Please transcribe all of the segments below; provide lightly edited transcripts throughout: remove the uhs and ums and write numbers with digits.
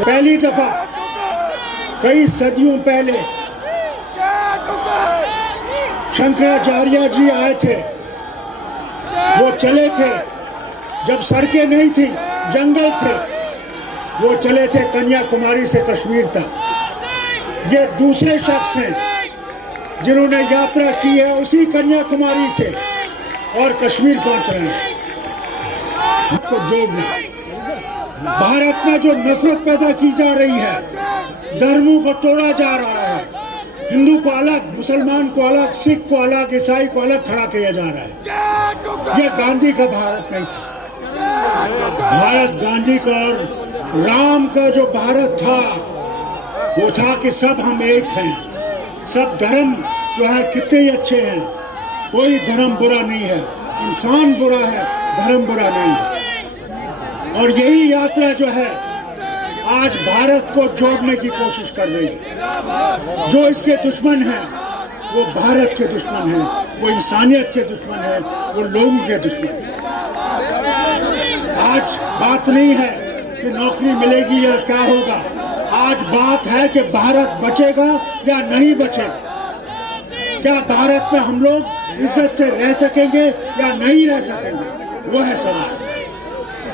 पहली दफा कई सदियों पहले शंकराचार्य जी आए थे। वो चले थे जब सड़कें नहीं थी, जंगल थे। वो चले थे कन्याकुमारी से कश्मीर तक। ये दूसरे शख्स हैं जिन्होंने यात्रा की है उसी कन्याकुमारी से और कश्मीर पहुंच रहे हैं। को जोड़ना, भारत में जो नफरत पैदा की जा रही है, धर्मों को तोड़ा जा रहा है, हिंदू को अलग, मुसलमान को अलग, सिख को अलग, ईसाई को अलग खड़ा किया जा रहा है। यह गांधी का भारत नहीं था। भारत गांधी का और राम का जो भारत था वो था कि सब हम एक हैं। सब धर्म जो है कितने ही अच्छे हैं, कोई धर्म बुरा नहीं है, इंसान बुरा है, धर्म बुरा नहीं है। और यही यात्रा जो है आज भारत को जोड़ने की कोशिश कर रही है। जो इसके दुश्मन हैं वो भारत के दुश्मन हैं, वो इंसानियत के दुश्मन हैं, वो लोगों के दुश्मन हैं। आज बात नहीं है कि नौकरी मिलेगी या क्या होगा, आज बात है कि भारत बचेगा या नहीं बचेगा। क्या भारत में हम लोग इज्जत से रह सकेंगे या नहीं रह सकेंगे, वो है सवाल।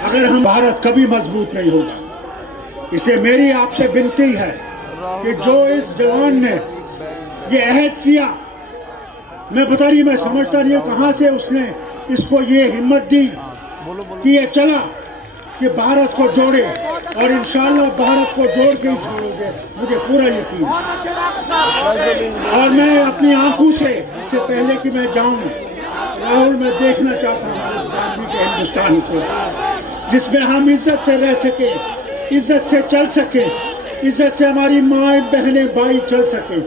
अगर हम भारत कभी मजबूत नहीं होगा। इसलिए मेरी आपसे विनती है कि जो इस जवान ने ये अहद किया, मैं पता नहीं, मैं समझता नहीं हूँ कहाँ से उसने इसको ये हिम्मत दी कि ये चला कि भारत को जोड़े, और इंशाअल्लाह भारत को जोड़ के ही छोड़ोगे, मुझे पूरा यकीन है। और मैं अपनी आंखों से, इससे पहले कि मैं जाऊं, राहुल, मैं देखना चाहता हूँ उस गांधी के हिंदुस्तान को जिसमें हम इज्जत से रह सके, इज्जत से चल सके, इज्जत से हमारी माँ बहनें भाई चल सके,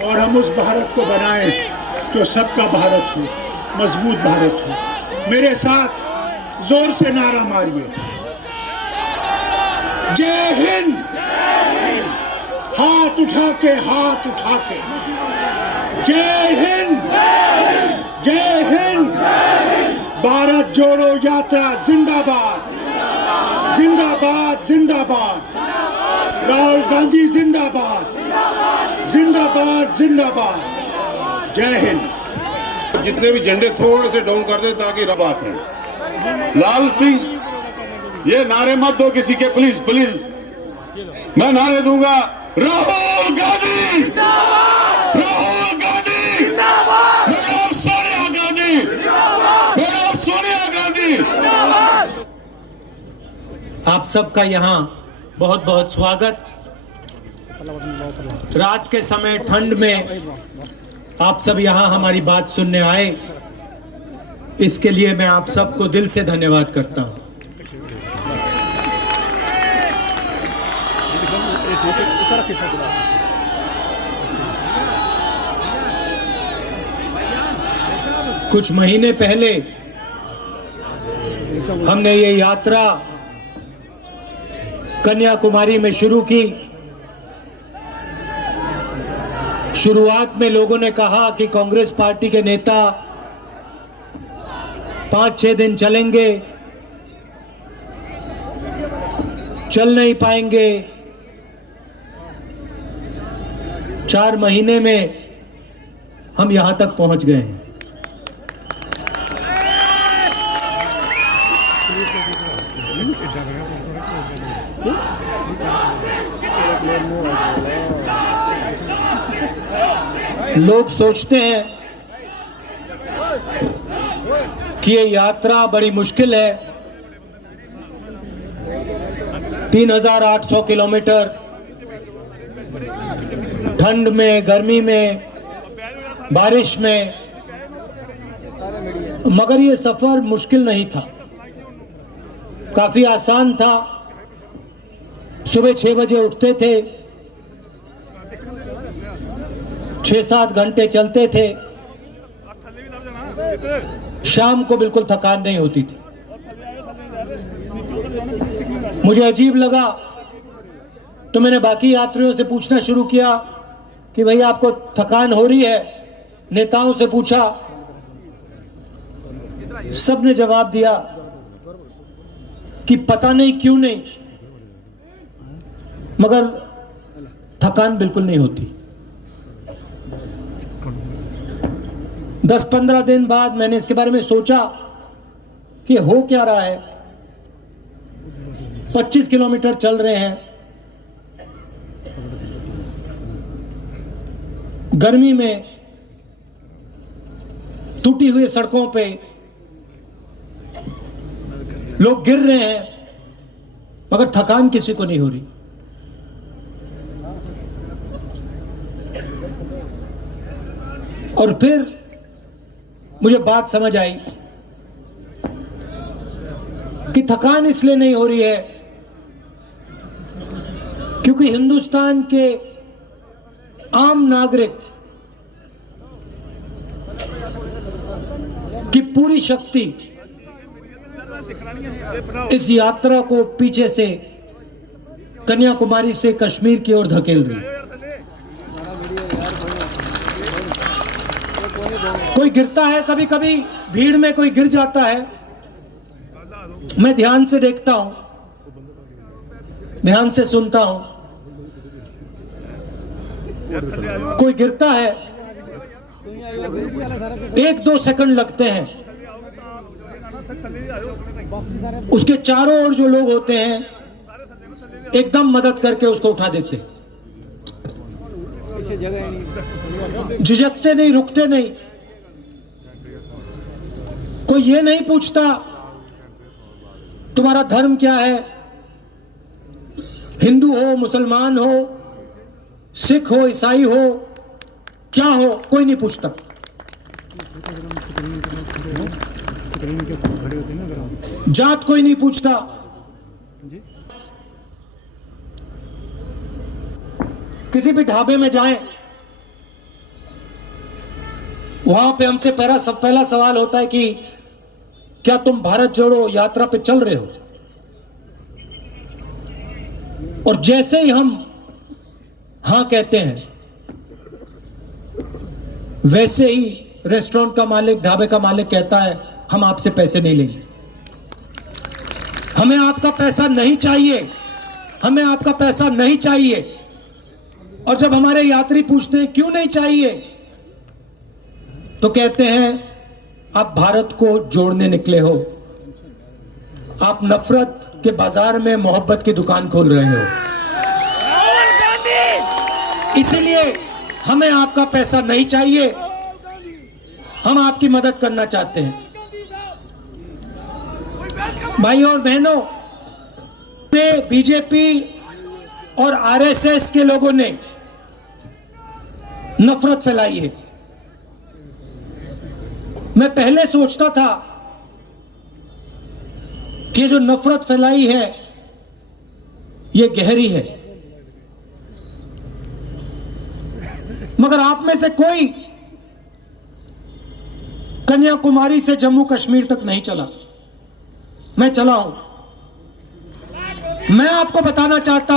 और हम उस भारत को बनाएं जो सबका भारत हो, मजबूत भारत हो। मेरे साथ जोर से नारा मारिए, जय हिंद। हाथ उठा के, हाथ उठा के, जय हिंद, जय हिंद। भारत जोड़ो यात्रा जिंदाबाद, जिंदाबाद, जिंदाबाद। राहुल गांधी जिंदाबाद, जिंदाबाद, जिंदाबाद। जय हिंद। जितने भी झंडे थोड़े से डाउन कर दे ताकि बात है। लाल सिंह, ये नारे मत दो किसी के, प्लीज प्लीज। मैं नारे दूंगा, राहुल गांधी, राहुल गांधी, मैडम सोनिया गांधी, मैडम सोनिया गांधी। आप सबका यहाँ बहुत बहुत स्वागत। रात के समय ठंड में आप सब यहाँ हमारी बात सुनने आए, इसके लिए मैं आप सबको दिल से धन्यवाद करता हूँ। कुछ महीने पहले हमने ये यात्रा कन्याकुमारी में शुरू की। शुरुआत में लोगों ने कहा कि कांग्रेस पार्टी के नेता 5-6 दिन चलेंगे, चल नहीं पाएंगे। 4 महीने में हम यहां तक पहुंच गए हैं। लोग सोचते हैं कि ये यात्रा बड़ी मुश्किल है। 3800 किलोमीटर ठंड में, गर्मी में, बारिश में, मगर ये सफर मुश्किल नहीं था, काफी आसान था। सुबह 6 बजे उठते थे, 6-7 घंटे चलते थे, शाम को बिल्कुल थकान नहीं होती थी। मुझे अजीब लगा तो मैंने बाकी यात्रियों से पूछना शुरू किया कि भाई आपको थकान हो रही है? नेताओं से पूछा, सबने जवाब दिया कि पता नहीं क्यों नहीं, मगर थकान बिल्कुल नहीं होती। 10-15 दिन बाद मैंने इसके बारे में सोचा कि हो क्या रहा है। 25 किलोमीटर चल रहे हैं, गर्मी में टूटी हुई सड़कों पे लोग गिर रहे हैं, मगर थकान किसी को नहीं हो रही। और फिर मुझे बात समझ आई कि थकान इसलिए नहीं हो रही है क्योंकि हिंदुस्तान के आम नागरिक की पूरी शक्ति इस यात्रा को पीछे से कन्याकुमारी से कश्मीर की ओर धकेल रही है। कोई गिरता है, कभी कभी भीड़ में कोई गिर जाता है, मैं ध्यान से देखता हूं, ध्यान से सुनता हूं। कोई गिरता है, 1-2 सेकंड लगते हैं, उसके चारों ओर जो लोग होते हैं एकदम मदद करके उसको उठा देते, झिझकते नहीं, रुकते नहीं। कोई ये नहीं पूछता तुम्हारा धर्म क्या है, हिंदू हो, मुसलमान हो, सिख हो, ईसाई हो, क्या हो, कोई नहीं पूछता। जात कोई नहीं पूछता। किसी भी ढाबे में जाएं, वहां पे हमसे पहला सवाल होता है कि क्या तुम भारत जोड़ो यात्रा पे चल रहे हो? और जैसे ही हम हां कहते हैं, वैसे ही रेस्टोरेंट का मालिक, ढाबे का मालिक कहता है हम आपसे पैसे नहीं लेंगे, हमें आपका पैसा नहीं चाहिए, हमें आपका पैसा नहीं चाहिए। और जब हमारे यात्री पूछते हैं क्यों नहीं चाहिए, तो कहते हैं आप भारत को जोड़ने निकले हो, आप नफरत के बाजार में मोहब्बत की दुकान खोल रहे हो, इसीलिए हमें आपका पैसा नहीं चाहिए, हम आपकी मदद करना चाहते हैं। भाइयों और बहनों, बीजेपी और आरएसएस के लोगों ने नफरत फैलाई है। मैं पहले सोचता था कि जो नफरत फैलाई है ये गहरी है, मगर आप में से कोई कन्याकुमारी से जम्मू कश्मीर तक नहीं चला। मैं चला हूं। मैं आपको बताना चाहता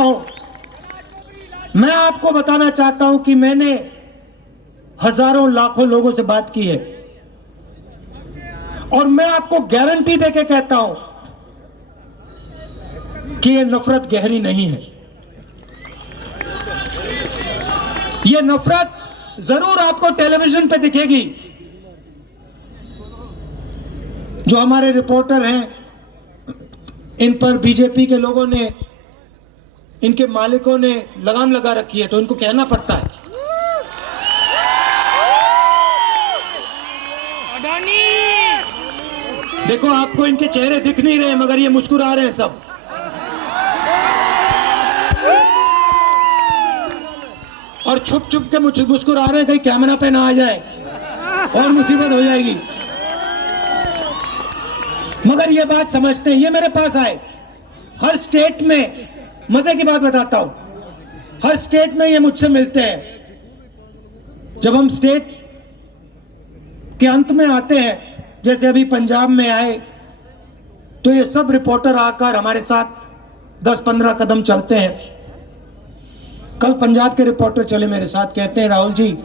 हूं कि मैंने हजारों लाखों लोगों से बात की है, और मैं आपको गारंटी देके कहता हूं कि यह नफरत गहरी नहीं है। यह नफरत जरूर आपको टेलीविजन पे दिखेगी। जो हमारे रिपोर्टर हैं, इन पर बीजेपी के लोगों ने, इनके मालिकों ने लगाम लगा रखी है, तो इनको कहना पड़ता है। देखो, आपको इनके चेहरे दिख नहीं रहे, मगर ये मुस्कुरा रहे हैं सब। और छुप छुप के मुस्कुरा रहे हैं, कहीं कैमरा पे ना आ जाए और मुसीबत हो जाएगी। मगर ये बात समझते हैं। ये मेरे पास आए, हर स्टेट में, मजे की बात बताता हूं, हर स्टेट में ये मुझसे मिलते हैं। जब हम स्टेट के अंत में आते हैं, जैसे अभी पंजाब में आए, तो ये सब रिपोर्टर आकर हमारे साथ 10-15 कदम चलते हैं। कल पंजाब के रिपोर्टर चले मेरे साथ, कहते हैं राहुल जी,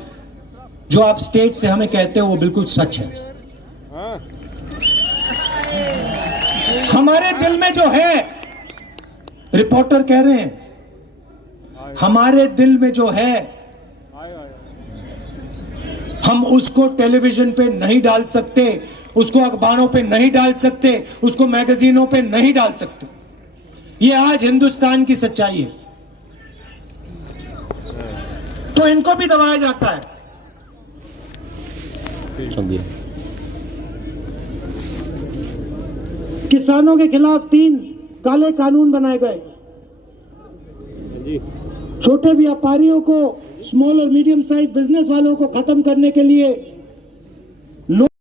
जो आप स्टेट से हमें कहते हो वो बिल्कुल सच है। हम हमारे दिल में जो है, रिपोर्टर कह रहे हैं, हमारे दिल में जो है हम उसको टेलीविजन पे नहीं डाल सकते, उसको अखबारों पे नहीं डाल सकते, उसको मैगजीनों पे नहीं डाल सकते। ये आज हिंदुस्तान की सच्चाई है। तो इनको भी दबाया जाता है। किसानों के खिलाफ 3 काले कानून बनाए गए। छोटे व्यापारियों को, स्मॉल और मीडियम साइज बिजनेस वालों को खत्म करने के लिए